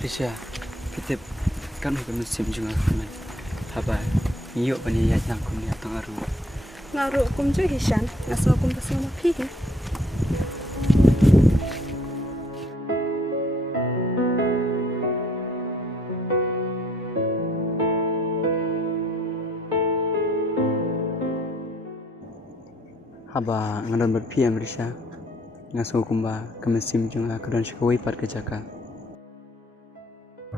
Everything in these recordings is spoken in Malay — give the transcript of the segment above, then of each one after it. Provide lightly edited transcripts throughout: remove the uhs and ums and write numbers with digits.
Risha, kita kan udah musim juga teman. Haba, iyo bani ya yang kum ya tangaru. Ngaru kum jo hisan, naso kum pas ngomong pihi. Haba ngadon berpiam Risha. Ngaso kumba kemesim juga kedon shikawai par kejaka.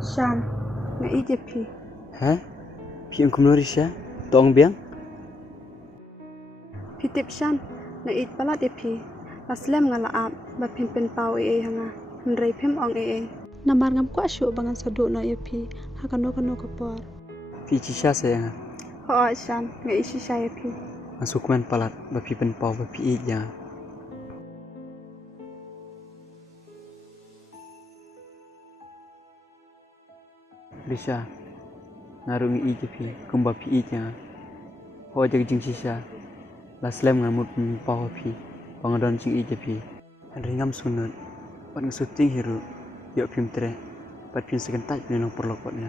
Shan, na ije pi. Hah? Piam kumno Risha? Tong biang? Pitip shan, na it palat e pi. Aslem ngalaap, ba pimpin pau hanga. Nrei pim ong Namar ngam kwa syu bangan saduk no e pi. Hakano kano kapor. Pi cisha sayang. Ho shan, nga isi saya pi. Ngaso kuman palat ba pipen pau ba pi ya. Risha, narungi ije pi kumba pi ija. Ho jag jingshisha. Laslem ngamut pau pi. Pangadon jing ije pi. Ringam sunut. Pat ngasuting hiru. Yok pim tre. Pat pim sekentaj pinong perlokotnya.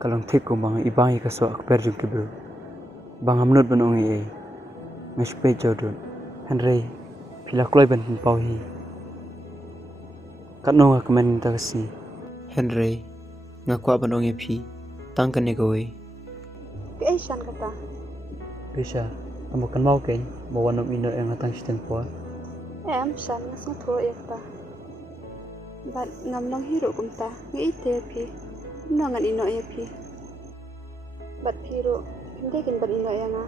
Kalau tik kumbang ibangi kaso akper jung kebru. Bang amnut benong e. Ngashpe jodun. Henry. Pila kulai ban pau hi. Kat nong akmen takasi. Henry. Ngakwa benong e pi. Tangkan negowe. Ke shan kata. Risha, kamu kan mau kan bawa nom ino yang ngatang sistem po. Shan ngas ngatho e kata. Bat ngam long hiru kum ta. Ngi ite pi. Nongan ino e pi. Bat piru. Hindi kin ban ino e nga.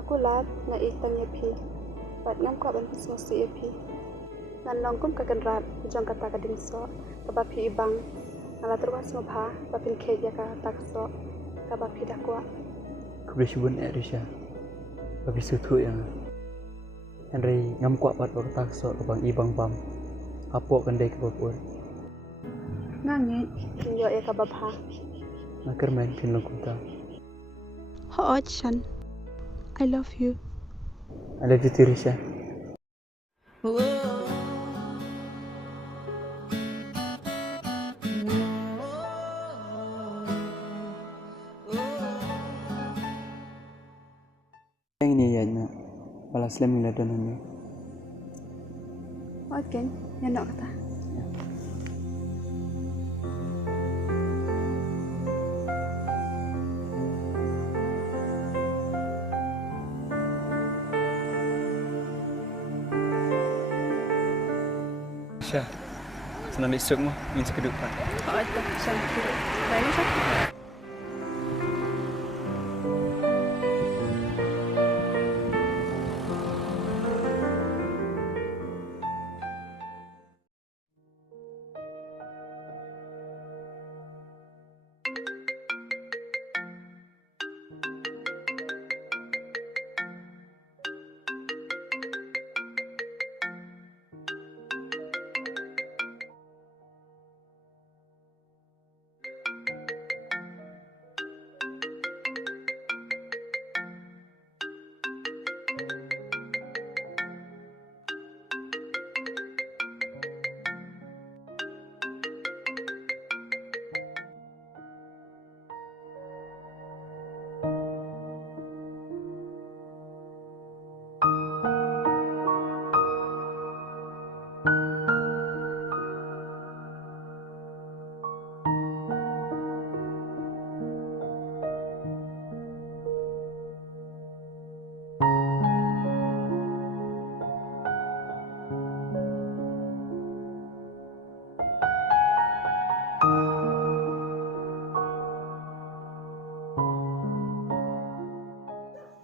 Aku lat na itang e pi. Bat ngam kwa ban pismosi e pi. Ngan long kum kagan rat. Jong kata kading so. Kaba pi ibang. Ngala terwas ngobha. Bapin keja ka takso. Kaba pi dakwa. Kebersibun Risha. Babi sutu yang Henry ngam kwa pat baru takso ke bang ibang bam. Apok kendai ke bapur. Ngangit. Kinyo e kababha. Nakar main kin long kumta. Ho shan. I love you. I love you too, Risha. Yang ini ya na balas lem ngila donannya. Oke, nyandok kata. Risha, senang besok mo, ingin sekedupan. Oh, itu shan kiri. Baik shan.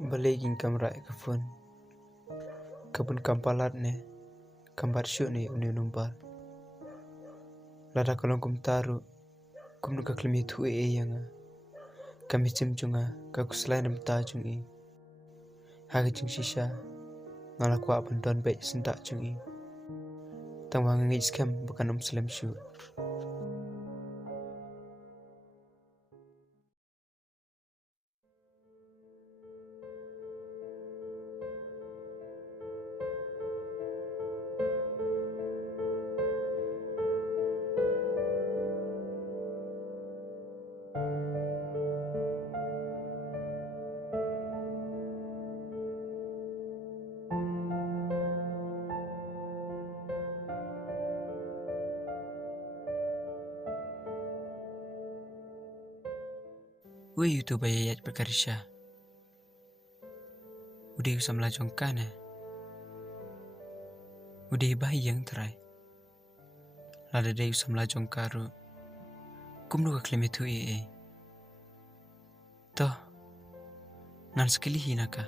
Baligin kamera ekafun. Kabun kampalat ne. Kambar syuk ne uni numpal. Lada kalong kum taru. Kum nuka klimi tu yang. Kami cimcunga kakuslain nam tajung i. Hagi jing shisha. Ngalakwa abandon baik sentak jung i. Tangwang ngit skam bukan slam syuk. Ue YouTube ayat berkarisha. Udah usah melajongkan ya. Udah bayi yang terai. Lada day usah melajong karu. Kumdu ka klem itu Toh, ngan sekali hinaka.